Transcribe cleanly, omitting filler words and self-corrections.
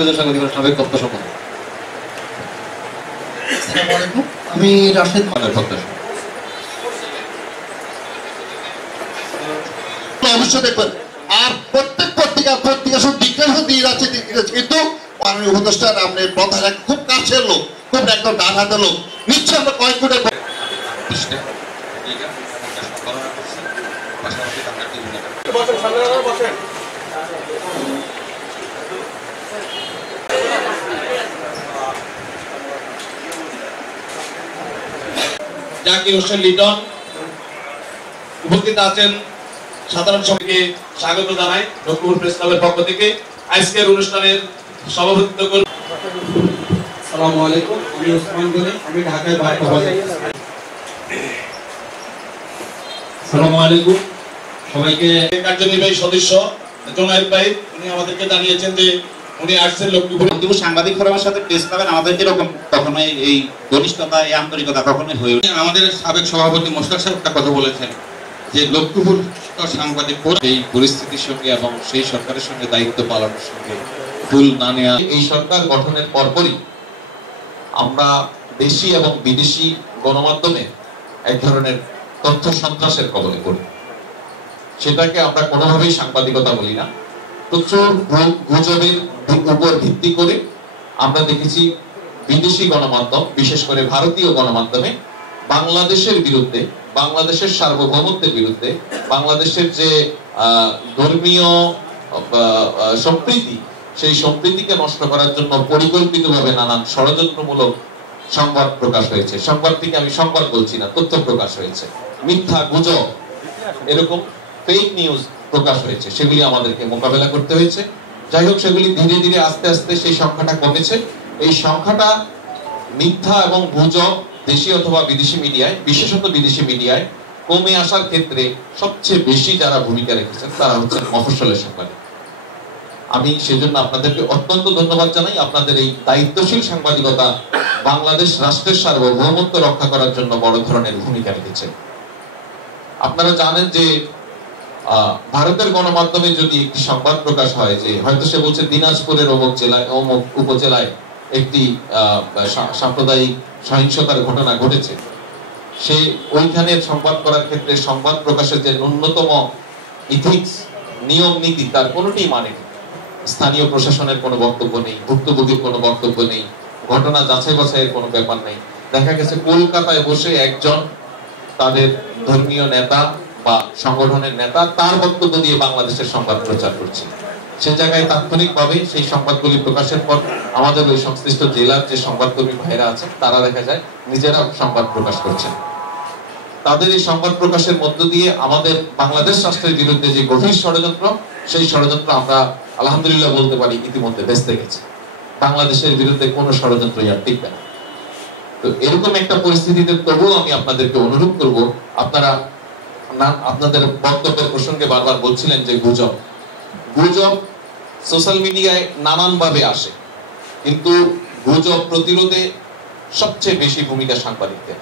সাবেক তথ্য সম্পাদক। আসসালামু আলাইকুম, আমি রাশেদ মানের প্রত্যাশা অবশ্যই দেখবেন। আর প্রত্যেক পত্রিকা শুধু ডিক্লেয়ার দিয়ে যাচ্ছে, কিন্তু মাননীয় উপদেষ্টার আপনি প্রধান খুব কাছের লোক, খুব একদম ডান হাতের লোক। নিশ্চয় আমরা কয়েক কোটি জাকির হোসেন লিটন উপস্থিত আছেন। সাধারণ সভাকে স্বাগত জানাই লক্ষ্মীপুর প্রেস ক্লাবের পক্ষ থেকে। আজকের অনুষ্ঠানের সভাপতিত্ব করবেন। আসসালামু আলাইকুম, আমি ওসমান গনি, আমি ঢাকায় বার্তা বাজার। আসসালামু আলাইকুম সবাইকে। কার্যনির্বাহী সদস্য জোনায়েদ ভাই উনি আমাদেরকে জানিয়েছেন যে উনি আসছেন লক্ষ্মীপুর। কিন্তু সাংবাদিক ফোরামের সাথে প্রেস ক্লাবের আমাদের যেরকম কখনোই এই ঘনিষ্ঠতা, এই আন্তরিকতা কখনোই হয়ে ওঠে। আমাদের সাবেক সভাপতি মোশতাক সাহেব একটা কথা বলেছেন যে লক্ষ্মীপুর সাংবাদিক এই পরিস্থিতির সঙ্গে এবং সেই সরকারের সঙ্গে দায়িত্ব পালনের সঙ্গে ভুল না নেওয়া। এই সরকার গঠনের পরপরই আমরা দেশি এবং বিদেশি গণমাধ্যমে এক ধরনের তথ্য সন্ত্রাসের কবলে পড়ি। সেটাকে আমরা কোনোভাবেই সাংবাদিকতা বলি না। প্রচুর গুজবের উপর ভিত্তি করে আমরা দেখেছি বিদেশি গণমাধ্যম, বিশেষ করে ভারতীয় গণমাধ্যমে বাংলাদেশের বিরুদ্ধে, বাংলাদেশের সার্বভৌমত্বের বিরুদ্ধে, বাংলাদেশের যে ধর্মীয় সম্প্রীতি, সেই সম্প্রীতিকে নষ্ট করার জন্য পরিকল্পিতভাবে নানান ষড়যন্ত্রমূলক সংবাদ প্রকাশ হয়েছে। সংবাদটিকে আমি সংবাদ বলছি না, তথ্য প্রকাশ হয়েছে। মিথ্যা গুজব, এরকম ফেক নিউজ প্রকাশ হয়েছে, সেগুলি আমাদেরকে মোকাবেলা করতে হয়েছে। যাই হোক, সেগুলি ধীরে ধীরে আস্তে আস্তে সেই সংখ্যাটা কমেছে। এই সংখ্যাটা মিথ্যা এবং গুজব দেশি অথবা বিদেশি মিডিয়ায়, বিশেষত বিদেশি মিডিয়ায় কমে আসার ক্ষেত্রে সবচেয়ে বেশি যারা ভূমিকা রেখেছেন তারা হচ্ছেন মফস্বলের সাংবাদিক। আমি সেজন্য আপনাদেরকে অত্যন্ত ধন্যবাদ জানাই। আপনাদের এই দায়িত্বশীল সাংবাদিকতা বাংলাদেশ রাষ্ট্রের সার্বভৌমত্ব রক্ষা করার জন্য বড় ধরনের ভূমিকা রেখেছে। আপনারা জানেন যে ভারতের গণমাধ্যমে যদি একটি সংবাদ প্রকাশ হয় যে হয়তো সে বলছে দিনাজপুরের অমুক জেলায়, অমুক উপজেলায় একটি সাম্প্রদায়িক সহিংসতার ঘটনা ঘটেছে, সে ওইখানে সংবাদ করার ক্ষেত্রে সংবাদ প্রকাশের যে ন্যূনতম ইথিক্স, নিয়ম নীতি, তার কোনোটি মানে নেই। স্থানীয় প্রশাসনের কোনো বক্তব্য নেই, ভুক্তভোগীর কোনো বক্তব্য নেই, ঘটনা যাচাই বাছাইয়ের কোনো ব্যাপার নেই। দেখা গেছে কলকাতায় বসে একজন তাদের ধর্মীয় নেতা বা সংগঠনের নেতা তার বক্তব্য দিয়ে বাংলাদেশের সংবাদ প্রচার করছে। সে জায়গায় তাৎক্ষণিকভাবে সেই সংবাদগুলি প্রকাশের পর আমাদের ওই সংশ্লিষ্ট জেলার যে সংবাদকর্মী ভাইরা আছেন তারা দেখা যায় নিজেরা সংবাদ প্রকাশ করছেন। তাদের এই সংবাদ প্রকাশের মধ্য দিয়ে আমাদের বাংলাদেশ রাষ্ট্রের বিরুদ্ধে যে গভীর ষড়যন্ত্র, সেই ষড়যন্ত্র আমরা আলহামদুলিল্লাহ বলতে পারি ইতিমধ্যে ভেস্তে গেছে। বাংলাদেশের বিরুদ্ধে কোনো ষড়যন্ত্রই আর টিকবে না। তো এরকম একটা পরিস্থিতিতে তবুও আমি আপনাদেরকে অনুরোধ করব, আপনারা আপনাদের বক্তব্যের প্রসঙ্গে বারবার বলছিলেন যে গুজব সোশ্যাল মিডিয়ায় নানান ভাবে আসে, কিন্তু গুজব প্রতিরোধে সবচেয়ে বেশি ভূমিকা সাংবাদিকদের।